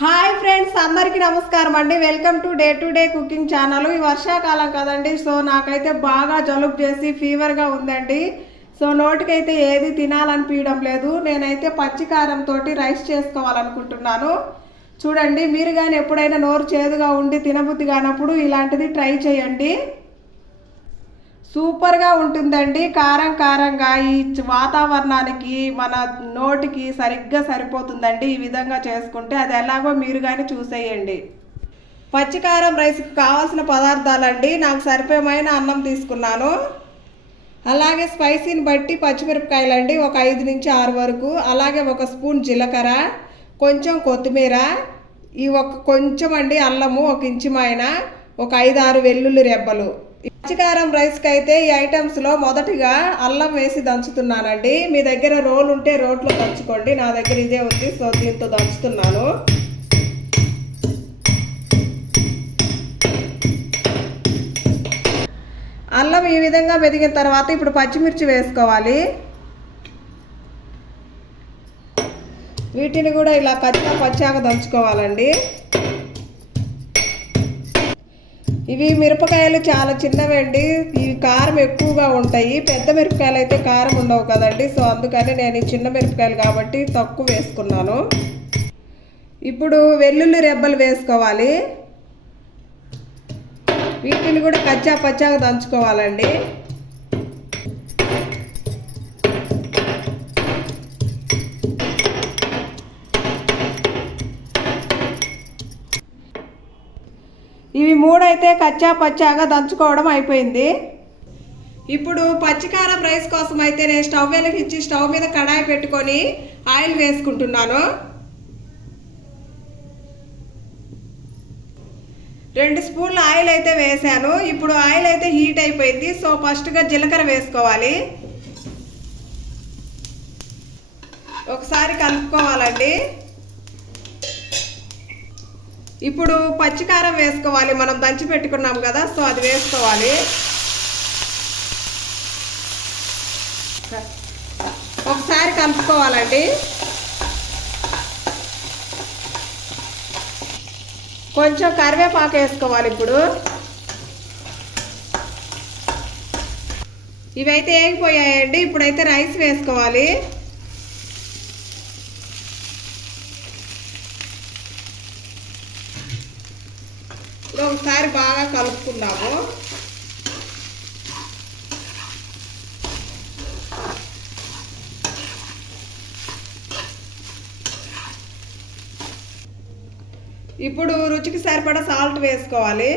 Hi friends, అందరికీ నమస్కారం అండి. Welcome to day cooking channel. ఈ వర్షాకాలం కదండి, సో నాకైతే బాగా జలుబు చేసి ఫీవర్గా ఉందండి. సో నోటికైతే ఏది తినాలనిపించడం లేదు. నేనైతే పచ్చికారంతో రైస్ చేసుకోవాలనుకుంటున్నాను. చూడండి, మీరు కానీ ఎప్పుడైనా నోరు చేదుగా ఉండి తినబుద్ధి కానప్పుడు ఇలాంటిది ట్రై చేయండి. సూపర్గా ఉంటుందండి. కారం కారంగా ఈ వాతావరణానికి మన నోటికి సరిగ్గా సరిపోతుందండి. ఈ విధంగా చేసుకుంటే అది ఎలాగో మీరు కానీ చూసేయండి. పచ్చికారం రైస్కి కావాల్సిన పదార్థాలండి, నాకు సరిపోయమైన అన్నం తీసుకున్నాను. అలాగే స్పైసీని బట్టి పచ్చిమిరపకాయలండి, ఒక 5 నుంచి 6 వరకు. అలాగే 1 స్పూన్ జీలకర్ర, కొంచెం కొత్తిమీర, కొంచెం అండి అల్లము, 1 ఇంచు మాయన, ఒక 5-6 వెల్లుల్లి రెబ్బలు. పచ్చికారం రైస్కి అయితే ఈ ఐటమ్స్లో మొదటిగా అల్లం వేసి దంచుతున్నానండి. మీ దగ్గర రోలు ఉంటే రోట్లో దంచుకోండి. నా దగ్గర ఇదే ఉంది, సో దీంతో దంచుతున్నాను. అల్లం ఈ విధంగా మెదిగిన తర్వాత ఇప్పుడు పచ్చిమిర్చి వేసుకోవాలి. వీటిని కూడా ఇలా పచ్చాగా దంచుకోవాలండి. ఇవి మిరపకాయలు చాలా చిన్నవండి, ఇవి కారం ఎక్కువగా ఉంటాయి. పెద్ద మిరపకాయలు అయితే కారం ఉండవు కదండి, సో అందుకని నేను ఈ చిన్న మిరపకాయలు కాబట్టి తక్కువ వేసుకున్నాను. ఇప్పుడు వెల్లుల్లి రెబ్బలు వేసుకోవాలి. వీటిని కూడా పచ్చాగా దంచుకోవాలండి. ఇవి 3 అయితే పచ్చాగా దంచుకోవడం అయిపోయింది. ఇప్పుడు పచ్చికారం రైస్ కోసం అయితే నేను స్టవ్ వెలిగించి స్టవ్ మీద కడాయి పెట్టుకొని ఆయిల్ వేసుకుంటున్నాను. 2 స్పూన్ల ఆయిల్ అయితే వేసాను. ఇప్పుడు ఆయిల్ అయితే హీట్ అయిపోయింది. సో ఫస్ట్గా జీలకర్ర వేసుకోవాలి. ఒకసారి కలుపుకోవాలండి. ఇప్పుడు పచ్చికారం వేసుకోవాలి. మనం దంచి పెట్టుకున్నాం కదా, సో అది వేసుకోవాలి. ఒకసారి కలుపుకోవాలండి. కొంచెం కరివేపాకు వేసుకోవాలి. ఇప్పుడు ఇవైతే ఏగిపోయాయండి. ఇప్పుడైతే రైస్ వేసుకోవాలి. ఒకసారి బాగా కలుపుకుందాము. ఇప్పుడు రుచికి సరిపడా సాల్ట్ వేసుకోవాలి.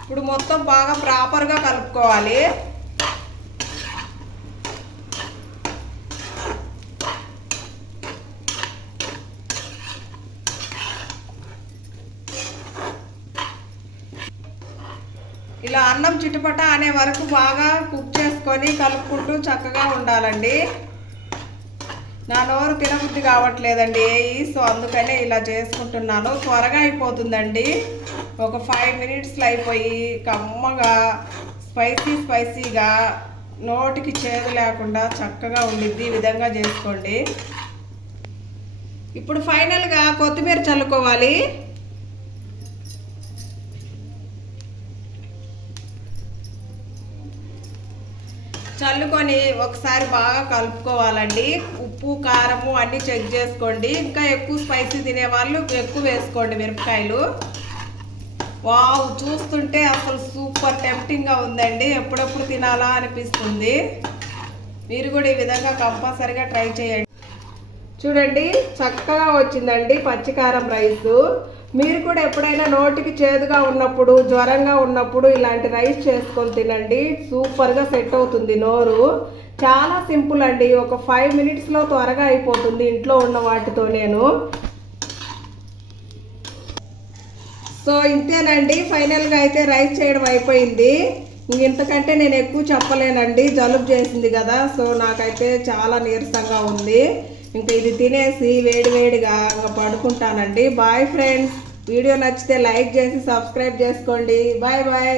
ఇప్పుడు మొత్తం బాగా ప్రాపర్గా కలుపుకోవాలి. ఇలా అన్నం చిటుపట అనే వరకు బాగా కుక్ చేసుకొని కలుపుకుంటూ చక్కగా ఉండాలండి. నా నోరు తినబుద్ధి కావట్లేదండి సో అందుకనే ఇలా చేసుకుంటున్నాను. త్వరగా అయిపోతుందండి. ఒక 5 మినిట్స్లో అయిపోయి కమ్మగా స్పైసీగా నోటికి చేదు లేకుండా చక్కగా ఉండిద్ది. ఈ విధంగా చేసుకోండి. ఇప్పుడు ఫైనల్గా కొత్తిమీర చల్లుకోవాలి. చల్లుకొని ఒకసారి బాగా కలుపుకోవాలండి. ఉప్పు కారము అన్నీ చెక్ చేసుకోండి. ఇంకా ఎక్కువ స్పైసీ తినేవాళ్ళు ఎక్కువ వేసుకోండి మిరపకాయలు. వావ్, చూస్తుంటే అసలు సూపర్ టెంప్టింగ్గా ఉందండి. ఎప్పుడెప్పుడు తినాలా అనిపిస్తుంది. మీరు కూడా ఈ విధంగా కంపల్సరీగా ట్రై చేయండి. చూడండి, చక్కగా వచ్చిందండి పచ్చికారం రైసు. మీరు కూడా ఎప్పుడైనా నోటికి చేదుగా ఉన్నప్పుడు, జ్వరంగా ఉన్నప్పుడు ఇలాంటి రైస్ చేసుకొని తినండి. సూపర్గా సెట్ అవుతుంది నోరు. చాలా సింపుల్ అండి. ఒక 5 మినిట్స్లో త్వరగా అయిపోతుంది ఇంట్లో ఉన్న వాటితో. నేను సో ఇంతేనండి. ఫైనల్గా అయితే రైస్ చేయడం అయిపోయింది. ఇంతకంటే నేను ఎక్కువ చెప్పలేనండి. జలుబు చేసింది కదా, సో నాకైతే చాలా నీరసంగా ఉంది. ఇంకా ఇది తినేసి వేడిగా ఇంకా పడుకుంటానండి. Bye friends. వీడియో నచ్చితే లైక్ చేసి సబ్స్క్రైబ్ చేసుకోండి. బాయ్.